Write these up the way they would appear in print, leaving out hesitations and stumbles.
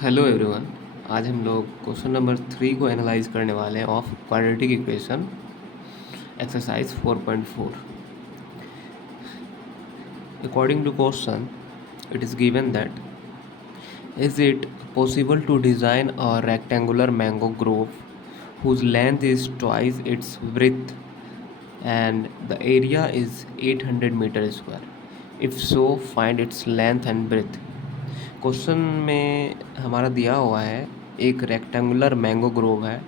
Hello everyone. आज हम लोग क्वेश्चन नंबर 3 को एनालाइज करने वाले हैं of quadratic equation exercise 4.4। According to question it is given that is it possible to design a rectangular mango grove whose length is twice its width and the area is 800 meter square. If so, find its length and breadth. Question में हमारा दिया हुआ है एक rectangular mango grove है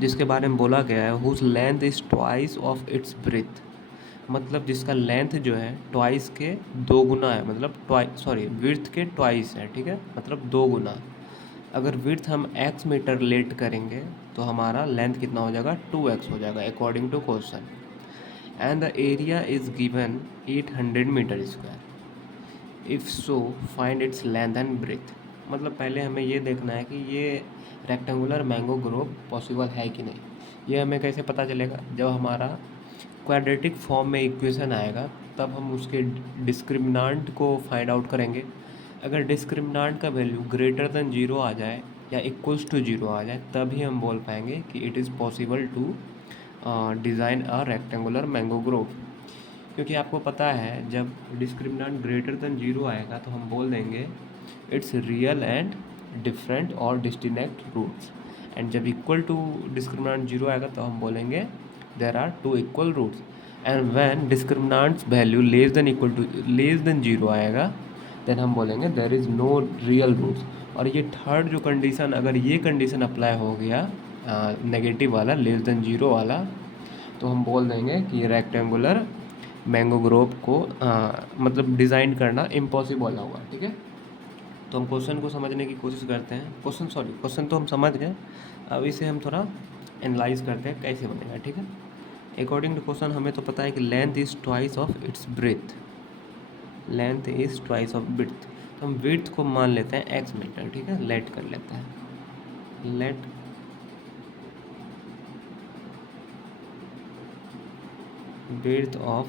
जिसके बारे में बोला गया है whose length is twice of its breadth, मतलब जिसका लेंथ जो है ट्वाइस के दो गुना है, मतलब विड्थ के ट्वाइस है। ठीक है, मतलब दो गुना। अगर विड्थ हम x मीटर लेट करेंगे तो हमारा लेंथ कितना हो जाएगा, 2x हो जाएगा according to question. And the area is given 800 metre square. If so find its length and breadth. मतलब पहले हमें ये देखना है कि ये रेक्टेंगुलर मैंगो ग्रोव पॉसिबल है कि नहीं। ये हमें कैसे पता चलेगा, जब हमारा क्वाड्रेटिक फॉर्म में इक्वेशन आएगा तब हम उसके डिस्क्रिमिनांट को फाइंड आउट करेंगे। अगर डिस्क्रिमिनांट का वैल्यू ग्रेटर देन जीरो आ जाए या इक्वल्स टू जीरो आ जाए तभी हम बोल पाएंगे कि it is possible to design a rectangular mango grove. क्योंकि आपको पता है जब डिस्क्रिमिनेंट ग्रेटर देन जीरो आएगा तो हम बोल देंगे इट्स रियल एंड डिफरेंट और डिस्टिनेक्ट रूट्स। एंड जब इक्वल टू डिस्क्रिमिनेंट जीरो आएगा तो हम बोलेंगे there are two equal roots. And when discriminant's value less than zero आएगा देन हम बोलेंगे there is no real roots. और ये थर्ड जो कंडीशन, अगर ये कंडीशन अप्लाई हो गया नेगेटिव वाला, लेस देन जीरो वाला, तो हम बोल देंगे कि रेक्टेंगुलर मैंगो ग्रोव को मतलब डिज़ाइन करना इम्पॉसिबल होगा। ठीक है, तो हम क्वेश्चन को समझने की कोशिश करते हैं। क्वेश्चन तो हम समझ गए, अब इसे हम थोड़ा एनालाइज करते हैं कैसे बनेगा। ठीक है, अकॉर्डिंग टू क्वेश्चन हमें तो पता है कि length is twice of its breadth, length is twice of breadth. तो हम ब्रेथ को मान लेते हैं एक्स मीटर। ठीक है, लेट कर लेते हैं, let breadth of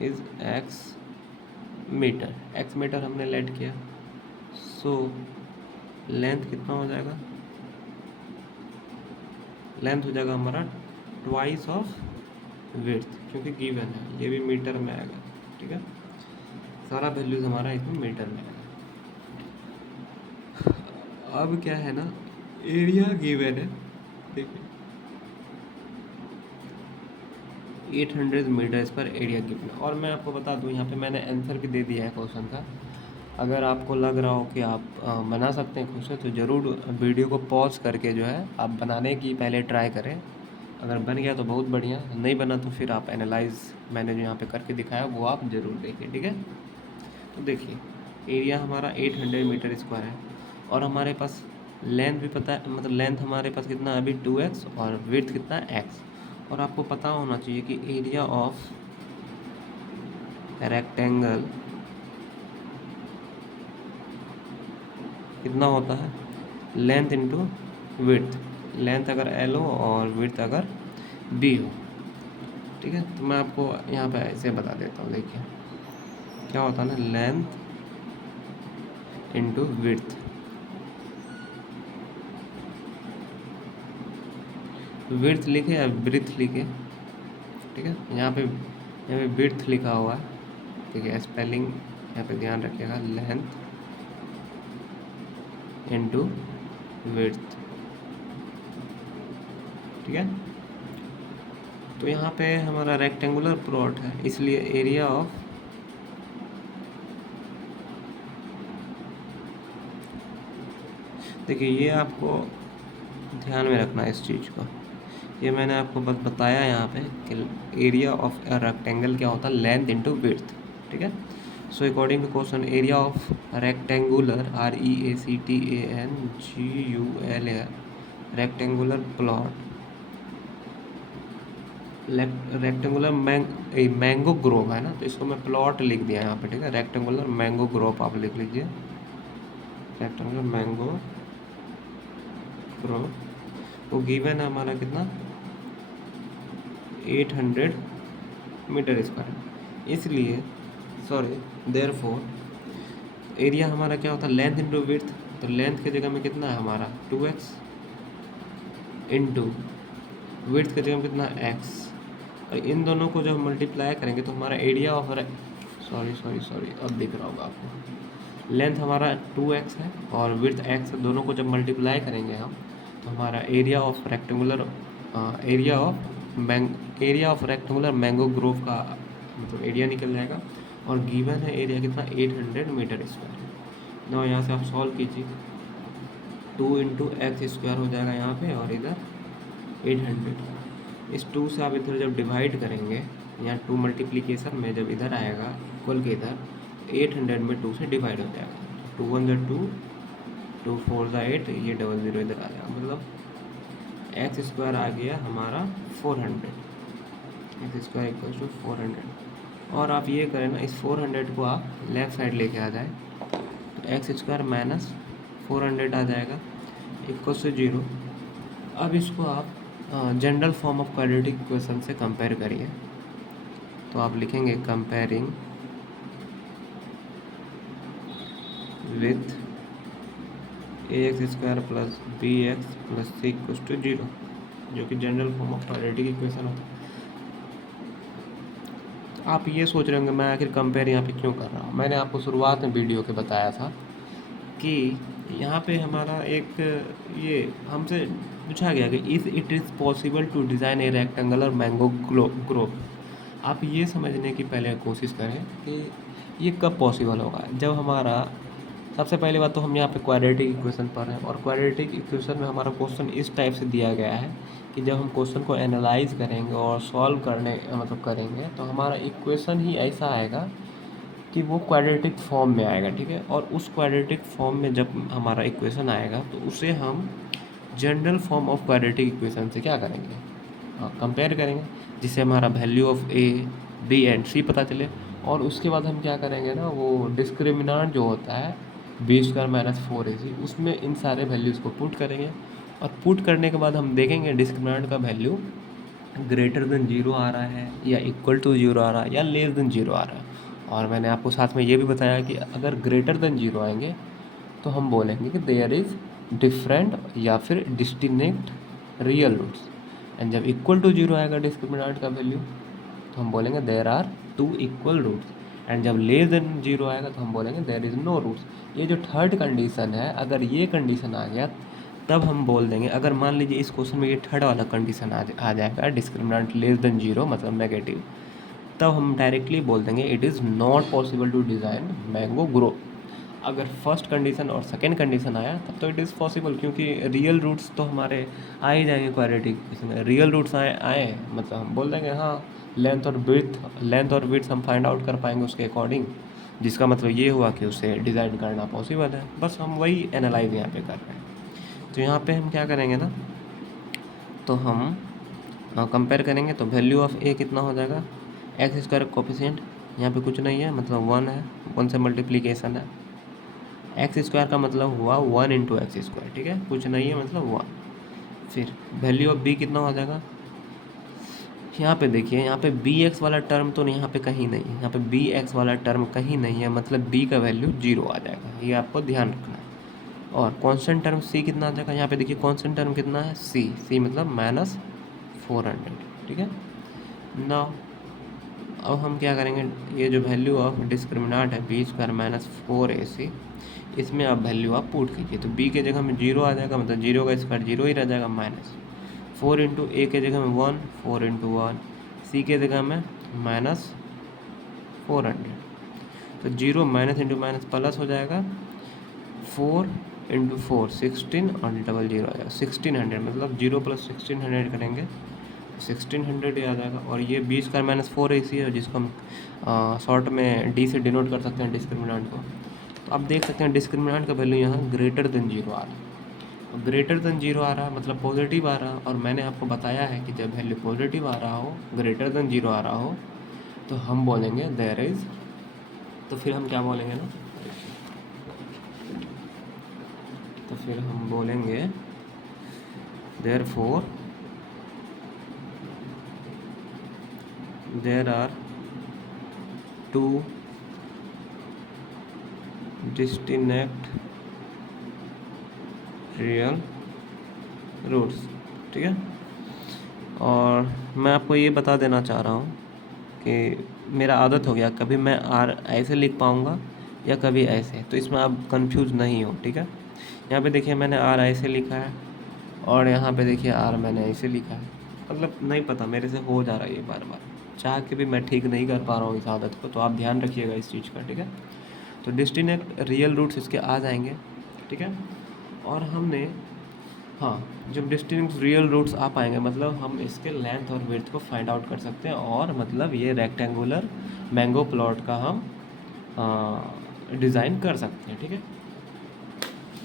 is x metre हमने लेट किया। सो लेंथ कितना हो जाएगा, लेंथ हो जाएगा हमारा ट्वाइस ऑफ विड्थ, क्योंकि गिवन है ये भी मीटर में आएगा। ठीक है, सारा वैल्यूज हमारा इसमें मीटर में आएगा। अब क्या है ना, एरिया गिवन है, देखिए 800 मीटर्स पर एरिया गिवन। और मैं आपको बता दूं यहाँ पे मैंने आंसर भी दे दिया है क्वेश्चन का। अगर आपको लग रहा हो कि आप बना सकते हैं खुद से तो ज़रूर वीडियो को पॉज करके जो है आप बनाने की पहले ट्राई करें। अगर बन गया तो बहुत बढ़िया, नहीं बना तो फिर आप एनालाइज मैंने जो यहाँ पे करके दिखाया वो आप ज़रूर देखिए। ठीक है, तो देखिए एरिया हमारा 800 मीटर स्क्वायर है और हमारे पास लेंथ भी पता है, मतलब लेंथ हमारे पास कितना है अभी 2x और विड्थ कितना है x। और आपको पता होना चाहिए कि एरिया ऑफ रेक्टेंगल कितना होता है, लेंथ इंटू विड्थ। लेंथ अगर L हो और विड्थ अगर B हो। ठीक है, तो मैं आपको यहाँ पे ऐसे बता देता हूँ। देखिए क्या होता है ना, लेंथ इंटू विड्थ, विड्थ लिखे या ब्रिथ लिखे। ठीक है, यहाँ पे विड्थ लिखा हुआ है। ठीक है, स्पेलिंग यहाँ पे ध्यान रखिएगा, लेंथ इंटू विड्थ। ठीक है, तो यहाँ पे हमारा रेक्टेंगुलर प्लॉट है इसलिए एरिया ऑफ देखिए ये आपको ध्यान में रखना है इस चीज़ को। ये मैंने आपको बस बताया यहाँ पे कि एरिया ऑफ अ रेक्टेंगल क्या होता है, लेंथ इंटू विड्थ। ठीक है, so according to question area of rectangular REACTANGULAR rectangular plot, rectangular mango grove है ना, तो इसको मैं प्लॉट लिख दिया यहाँ पे। ठीक है, रेक्टेंगुलर मैंगो ग्रोव आप लिख लीजिए, रेक्टेंगुलर मैंगो ग्रोव। वो गिवन है हमारा कितना 800 मीटर स्क्वायर। इसलिए देयरफॉर एरिया हमारा क्या होता है, लेंथ इंटू विड्थ। तो लेंथ की जगह में कितना है हमारा 2x इंटू विड्थ की जगह में कितना है x। और इन दोनों को जब मल्टीप्लाई करेंगे तो हमारा एरिया ऑफ सॉरी अब दिख रहा होगा आपको। लेंथ हमारा 2x है और विड्थ x है, दोनों को जब मल्टीप्लाई करेंगे हम तो हमारा area of rectangular area of rectangular mango Grove का मतलब एरिया निकल जाएगा। और गिवन है एरिया कितना 800 मीटर स्क्वायर। ना यहाँ से आप सॉल्व कीजिए, 2 इंटू एक्स स्क्वायर हो जाएगा यहाँ पे और इधर 800। इस 2 से आप इधर जब डिवाइड करेंगे यहाँ 2 मल्टीप्लिकेशन में जब इधर आएगा इक्वल के इधर 800 में 2 से डिवाइड हो जाएगा। 2 1 2 2 4 8, ये 00 इधर आ जाएगा, मतलब एक्स स्क्वायर आ गया हमारा 400। X square equal to 400। और आप ये करें ना, इस 400 को आप लेफ़्ट साइड लेके आ जाए तो एक्स स्क्वायर माइनस 400 आ जाएगा इक्वल टू 0। अब इसको आप general form of quadratic equation से कंपेयर करिए। तो आप लिखेंगे comparing with ax square plus b x plus c equal to 0, जो कि general form of quadratic equation होता है। आप ये सोच रहे होंगे मैं आखिर कंपेयर यहाँ पे क्यों कर रहा हूँ। मैंने आपको शुरुआत में वीडियो के बताया था कि यहाँ पे हमारा एक ये हमसे पूछा गया कि if it is possible to design a rectangular mango grove. आप ये समझने की पहले कोशिश करें कि ये कब पॉसिबल होगा। जब हमारा सबसे पहली बात तो हम यहाँ पे क्वाड्रेटिक इक्वेशन पर हैं और क्वाड्रेटिक इक्वेशन में हमारा क्वेश्चन इस टाइप से दिया गया है कि जब हम क्वेश्चन को एनालाइज करेंगे और सॉल्व करने मतलब करेंगे तो हमारा इक्वेशन ही ऐसा आएगा कि वो क्वाड्रेटिक फॉर्म में आएगा, ठीक है। और उस क्वाड्रेटिक फॉर्म में जब हमारा इक्वेशन आएगा तो उसे हम general form of quadratic equation से क्या करेंगे, कंपेयर करेंगे, जिससे हमारा value of a b and c पता चले। और उसके बाद हम क्या करेंगे ना, वो डिस्क्रिमिनांट जो होता है बी स्क्वायर माइनस 4ac, उसमें इन सारे वैल्यूज़ को पुट करेंगे। और पुट करने के बाद हम देखेंगे डिस्क्रिमिनांट का वैल्यू ग्रेटर देन 0 आ रहा है या इक्वल टू 0 आ रहा है या लेस देन 0 आ रहा है। और मैंने आपको साथ में ये भी बताया कि अगर ग्रेटर देन 0 आएंगे तो हम बोलेंगे कि देयर इज़ डिफरेंट या फिर डिस्टिंक्ट रियल रूट्स। एंड जब इक्वल टू 0 आएगा डिस्क्रिमिनेंट का वैल्यू तो हम बोलेंगे there are 2 equal roots. And जब लेस देन 0 आएगा तो हम बोलेंगे देयर इज़ नो रूट्स। ये जो थर्ड कंडीशन है, अगर ये कंडीशन आ गया तब हम बोल देंगे, अगर मान लीजिए इस क्वेश्चन में ये थर्ड वाला कंडीशन आ जाएगा डिस्क्रिमिनेंट लेस देन 0 मतलब नेगेटिव, तब हम डायरेक्टली बोल देंगे it is not possible to design mango grove. अगर फर्स्ट कंडीशन और सेकंड कंडीशन आया तब तो इट इज़ पॉसिबल, क्योंकि रियल रूट्स तो हमारे आ ही जाएंगे क्वाड्रेटिक इसमें। रियल रूट्स आए मतलब हम बोल देंगे हाँ लेंथ और विड्थ हम फाइंड आउट कर पाएंगे उसके अकॉर्डिंग, जिसका मतलब ये हुआ कि उसे डिज़ाइन करना पॉसिबल है। बस हम वही एनालाइज यहाँ पे कर रहे हैं। तो यहाँ पे हम क्या करेंगे ना, तो हम कंपेयर करेंगे तो वैल्यू ऑफ ए कितना हो जाएगा, एक्स स्क्वायर कोफिशिएंट यहाँ पे कुछ नहीं है मतलब 1 है, 1 से मल्टीप्लिकेशन है। एक्स स्क्वायर का मतलब हुआ 1 इंटू एक्स स्क्वायर, ठीक है, कुछ नहीं है मतलब 1। फिर वैल्यू ऑफ बी कितना हो जाएगा, यहाँ पे देखिए यहाँ पे बी एक्स वाला टर्म तो यहाँ पे कहीं नहीं है, यहाँ पे बी एक्स वाला टर्म कहीं नहीं है, मतलब बी का वैल्यू 0 आ जाएगा, ये आपको ध्यान रखना है। और कांस्टेंट टर्म सी कितना आ जाएगा, यहाँ पे देखिए कांस्टेंट टर्म कितना है सी मतलब माइनस 400, ठीक है ना। अब हम क्या करेंगे, ये जो वैल्यू ऑफ डिस्क्रिमिनेंट है बी स्क्वायर माइनस 4ac, इसमें आप वैल्यू आप पुट कीजिए तो b के जगह में 0 आ जाएगा, मतलब 0 का स्क्वायर 0 ही रह जाएगा, माइनस 4 इंटू ए के जगह में 1, 4 इंटू 1, सी के जगह में माइनस 400। तो 0 माइनस इंटू माइनस प्लस हो जाएगा, 4 इंटू 4 16 और डबल 0 आ जाएगा 1600, मतलब 0 प्लस 1600 करेंगे 1600 ही आ जाएगा। और ये 20 का माइनस 4ac है जिसको हम शॉर्ट में डी से डिनोट कर सकते हैं डिस्क्रिमिनेंट को। तो आप देख सकते हैं डिस्क्रिमिनेंट का वैल्यू यहाँ ग्रेटर देन 0 आ रहा है। ग्रेटर देन 0 आ रहा है मतलब पॉजिटिव आ रहा है, और मैंने आपको बताया है कि जब वैल्यू पॉजिटिव आ रहा हो, ग्रेटर देन 0 आ रहा हो, तो हम बोलेंगे देयर इज़, तो फिर हम क्या बोलेंगे ना, तो फिर हम बोलेंगे therefore there are two distinct real roots, ठीक है। और मैं आपको ये बता देना चाह रहा हूँ कि मेरा आदत हो गया, कभी मैं आर ऐसे लिख पाऊँगा या कभी ऐसे, तो इसमें आप कंफ्यूज नहीं हो, ठीक है। यहाँ पे देखिए मैंने आर ऐसे लिखा है और यहाँ पे देखिए आर मैंने ऐसे लिखा है, मतलब नहीं पता मेरे से हो जा रहा है ये बार बार, चाह के भी मैं ठीक नहीं कर पा रहा हूँ इस आदत को, तो आप ध्यान रखिएगा इस चीज़ का, ठीक है। तो डिस्टिंक्ट रियल रूट्स इसके आ जाएंगे, ठीक है। और हमने हाँ, जब डिस्टिंक्ट रियल रूट्स आ पाएंगे मतलब हम इसके लेंथ और विड्थ को फाइंड आउट कर सकते हैं, और मतलब ये रेक्टेंगुलर मैंगो प्लॉट का हम डिज़ाइन कर सकते हैं, ठीक है।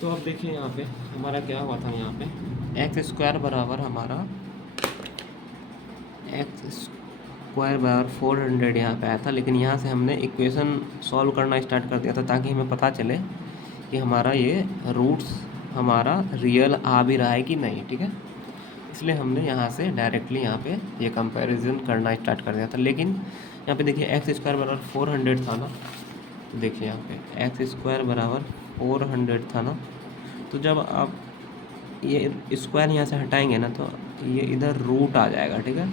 तो अब देखिए यहाँ पे हमारा क्या हुआ था, यहाँ पे एक्स स्क्वायर बराबर हमारा एक्स स्क्वायर बराबर 400 यहाँ पे आया था, लेकिन यहाँ से हमने इक्वेशन सॉल्व करना स्टार्ट कर दिया था ताकि हमें पता चले कि हमारा ये रूट्स हमारा रियल आ भी रहा है कि नहीं, ठीक है। इसलिए हमने यहाँ से डायरेक्टली यहाँ पे ये कंपैरिजन करना स्टार्ट कर दिया था। लेकिन यहाँ पे देखिए एक्स स्क्वायर बराबर 400 था ना, तो देखिए यहाँ पे एक्स स्क्वायर बराबर 400 था ना, तो जब आप ये स्क्वायर यहाँ से हटाएंगे ना तो ये इधर रूट आ जाएगा, ठीक है।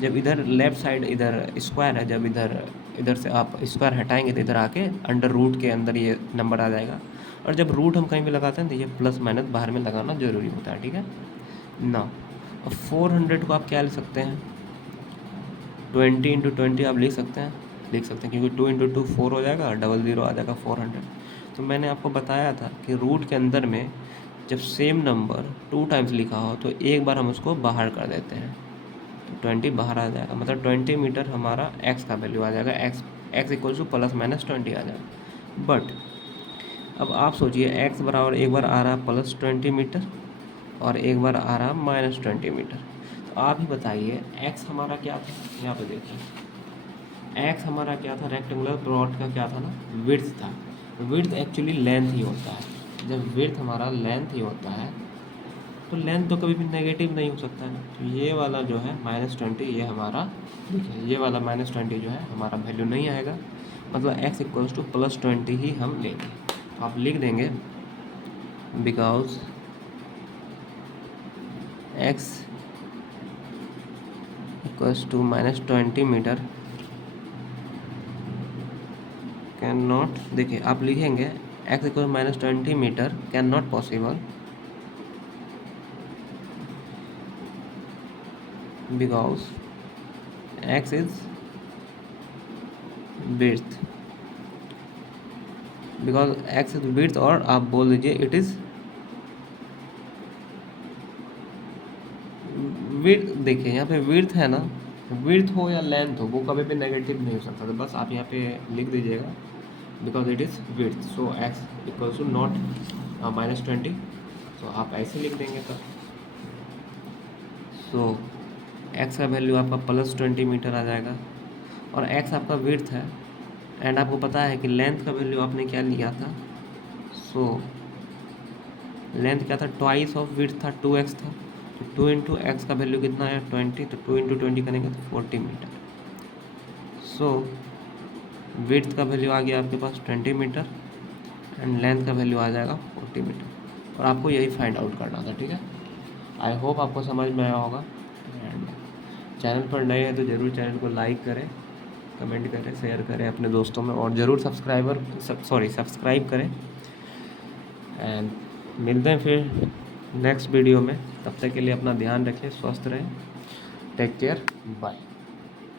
जब इधर लेफ़्ट साइड इधर स्क्वायर है, जब इधर इधर से आप स्क्वायर हटाएंगे तो इधर आके अंडर रूट के अंदर ये नंबर आ जाएगा। और जब रूट हम कहीं भी लगाते हैं तो ये प्लस माइनस बाहर में लगाना ज़रूरी होता है, ठीक है ना। अब 400 को आप क्या लिख सकते हैं, 20 × 20 आप लिख सकते हैं, क्योंकि 2 × 2 4 हो जाएगा, 00 आ जाएगा 400। तो मैंने आपको बताया था कि रूट के अंदर में जब सेम नंबर 2 टाइम्स लिखा हो तो एक बार हम उसको बाहर कर देते हैं, तो 20 बाहर आ जाएगा, मतलब 20 मीटर हमारा एक्स का वैल्यू आ जाएगा, x equal two plus minus 20 आ जाएगा। बट अब आप सोचिए एक्स बराबर एक बार आ रहा है प्लस 20 मीटर और एक बार आ रहा है माइनस 20 मीटर, तो आप ही बताइए एक्स हमारा क्या था। यहाँ पे देखिए एक्स हमारा क्या था, रेक्टेंगुलर प्लॉट का क्या था ना, विड्थ था। विड्थ एक्चुअली लेंथ ही होता है, जब विड्थ हमारा लेंथ ही होता है तो लेंथ तो कभी भी नेगेटिव नहीं हो सकता है ना। तो ये वाला जो है -20, ये हमारा देखिए ये वाला -20 जो है हमारा वैल्यू नहीं आएगा, मतलब एक्स इक्वल्स टू +20 ही हम लेंगे। तो आप लिख देंगे because x equals to -20 metre can not, देखिए आप लिखेंगे x equal -20 metre can not possible because x is width, because x is width, और आप बोल दीजिए इट इज़ विड्थ। देखिए यहाँ पे विड्थ है ना, विड्थ हो या लेंथ हो वो कभी भी नेगेटिव नहीं हो सकता, तो बस आप यहाँ पे लिख दीजिएगा because it is width, so x equals to not -20, तो आप ऐसे लिख देंगे तब। सो एक्स का वैल्यू आपका +20 मीटर आ जाएगा, और एक्स आपका विड्थ है, एंड आपको पता है कि लेंथ का वैल्यू आपने क्या लिया था, सो लेंथ क्या था, ट्वाइस ऑफ विड्थ था, 2x था, तो 2 × x का वैल्यू कितना आया 20, तो 2 × 20 करेंगे तो 40 मीटर। सो विड्थ का वैल्यू आ गया आपके पास 20 मीटर एंड लेंथ का वैल्यू आ जाएगा 40 मीटर, और आपको यही फाइंड आउट करना था, ठीक है। आई होप आपको समझ में आया होगा, एंड चैनल पर नए हैं तो ज़रूर चैनल को लाइक करें, कमेंट करें, शेयर करें अपने दोस्तों में, और ज़रूर सब्सक्राइब करें। एंड मिलते हैं फिर नेक्स्ट वीडियो में, तब तक के लिए अपना ध्यान रखें, स्वस्थ रहें, टेक केयर, बाय।